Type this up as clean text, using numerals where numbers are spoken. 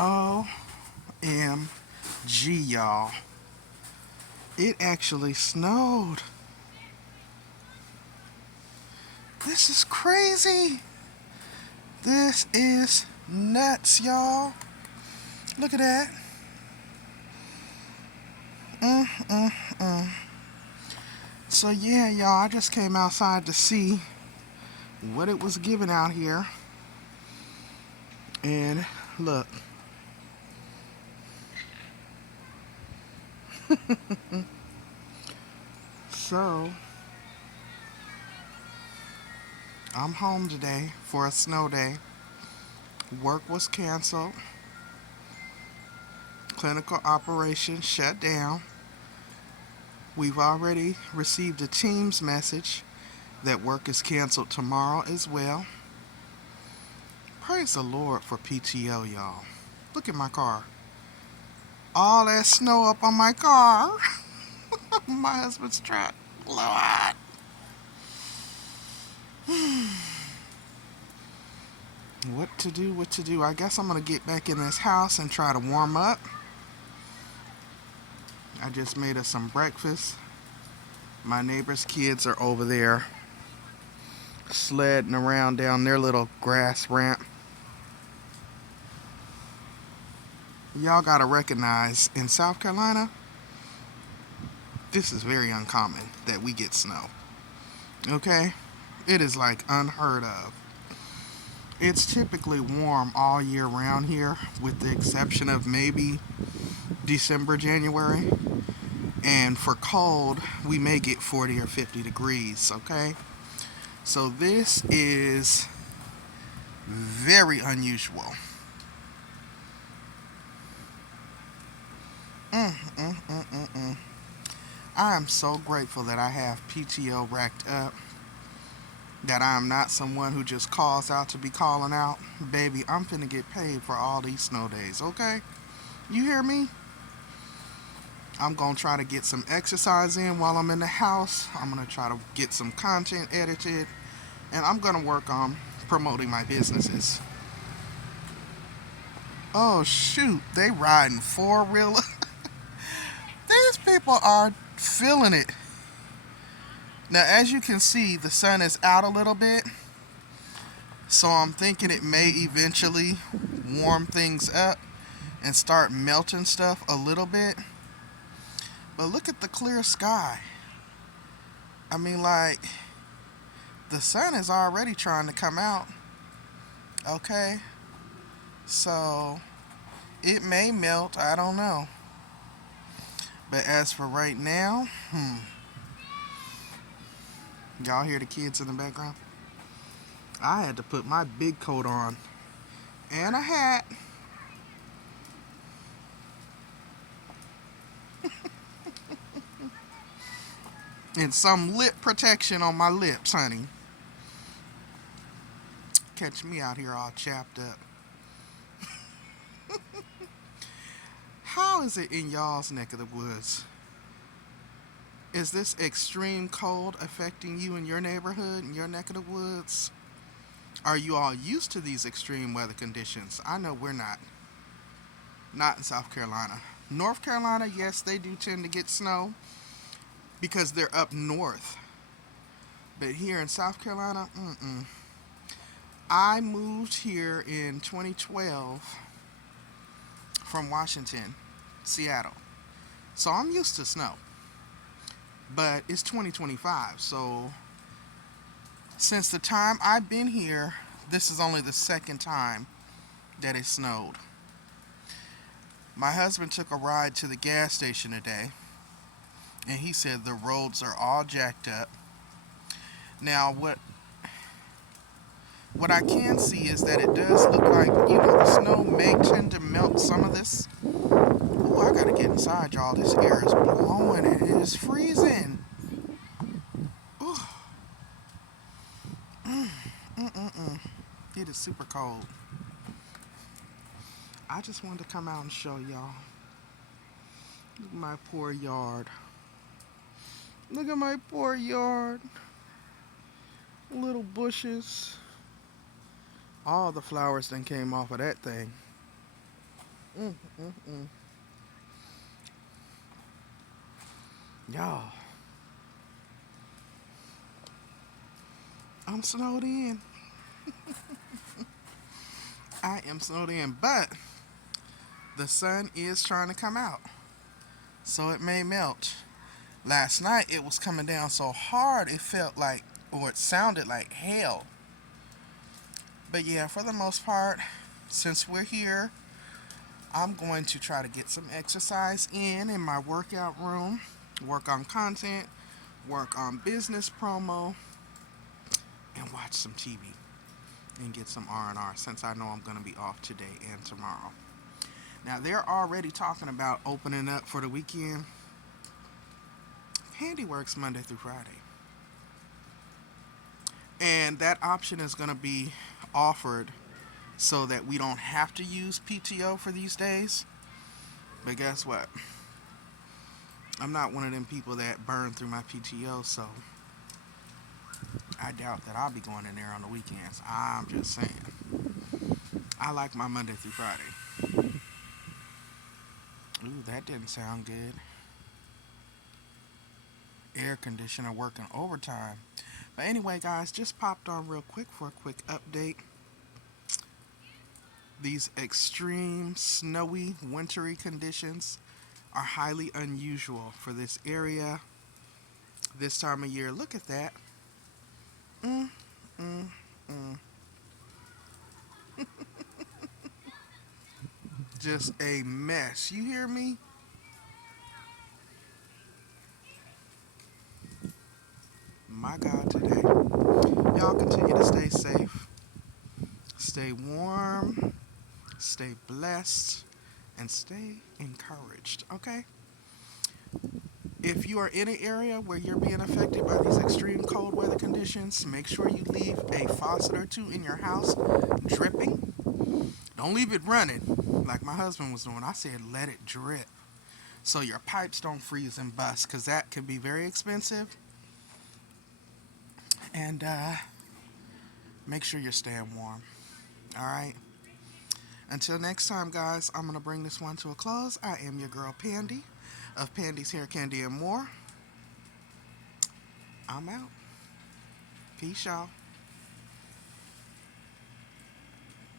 OMG, y'all. It actually snowed. This is crazy. This is nuts, y'all. Look at that. Mm, mm, mm. So yeah, y'all, I just came outside to see what it was giving out here. And look. So, I'm home today for a snow day. Work was canceled. Clinical operation shut down. We've already received a Teams message that work is canceled tomorrow as well. Praise the Lord for PTO, y'all. Look at my car. All that snow up on my car. My husband's truck. Lord. What to do, what to do. I guess I'm going to get back in this house and try to warm up. I just made us some breakfast. My neighbor's kids are over there sledding around down their little grass ramp. Y'all gotta recognize, in South Carolina, this is very uncommon that we get snow. Okay? It is like unheard of. It's typically warm all year round here, with the exception of maybe December, January. And for cold, we may get 40 or 50 degrees, okay? So this is very unusual. Mm, mm, mm, mm, mm. I am so grateful that I have PTO racked up, that I am not someone who just calls out to be calling out. Baby, I'm finna get paid for all these snow days, okay? You hear me? I'm gonna try to get some exercise in while I'm in the house. I'm gonna try to get some content edited, and I'm gonna work on promoting my businesses. Oh shoot, they riding four-wheeler. These people are feeling it. Now, as you can see, the sun is out a little bit, so I'm thinking it may eventually warm things up and start melting stuff a little bit. But look at the clear sky. I mean, like, the sun is already trying to come out. Okay? So, it may melt, I don't know. But as for right now, y'all hear the kids in the background? I had to put my big coat on and a hat. And some lip protection on my lips, honey. Catch me out here all chapped up. How is it in y'all's neck of the woods? Is this extreme cold affecting you in your neighborhood, in your neck of the woods? Are you all used to these extreme weather conditions? I know we're not. Not in South Carolina. North Carolina, yes, they do tend to get snow because they're up north. But here in South Carolina, I moved here in 2012 from Washington, Seattle. So I'm used to snow. But it's 2025, so since the time I've been here, this is only the second time that it snowed. My husband took a ride to the gas station today, and he said the roads are all jacked up. Now, what I can see is that it does look like, the snow may tend to melt some of this. Ooh, I gotta get inside, y'all. This air is blowing. It is freezing. Ooh. It is super cold. I just wanted to come out and show y'all. Look at my poor yard. Look at my poor yard. Little bushes. All the flowers then came off of that thing. Mm, mm, mm. Y'all, I'm snowed in. I am snowed in, but the sun is trying to come out, so it may melt. Last night it was coming down so hard it felt like, or it sounded like hail. But yeah, for the most part, since we're here, I'm going to try to get some exercise in my workout room, work on content, work on business promo, and watch some TV and get some R&R since I know I'm going to be off today and tomorrow. Now they're already talking about opening up for the weekend. Pandi works Monday through Friday. And that option is going to be offered so that we don't have to use PTO for these days. But guess what? I'm not one of them people that burn through my PTO, so I doubt that I'll be going in there on the weekends. I'm just saying. I like my Monday through Friday. Ooh, that didn't sound good. Air conditioner working overtime. But anyway, guys, just popped on real quick for a quick update. These extreme snowy, wintry conditions are highly unusual for this area this time of year. Look at that. Mm, mm, mm. Just a mess. You hear me? My God, today. Y'all continue to stay safe, stay warm, stay blessed, and stay encouraged, okay? If you are in an area where you're being affected by these extreme cold weather conditions, make sure you leave a faucet or two in your house dripping. Don't leave it running like my husband was doing. I said let it drip so your pipes don't freeze and bust, because that can be very expensive. And make sure you're staying warm. All right. Until next time, guys, I'm going to bring this one to a close. I am your girl, Pandi, of Pandi's Hair, Candy, and More. I'm out. Peace, y'all.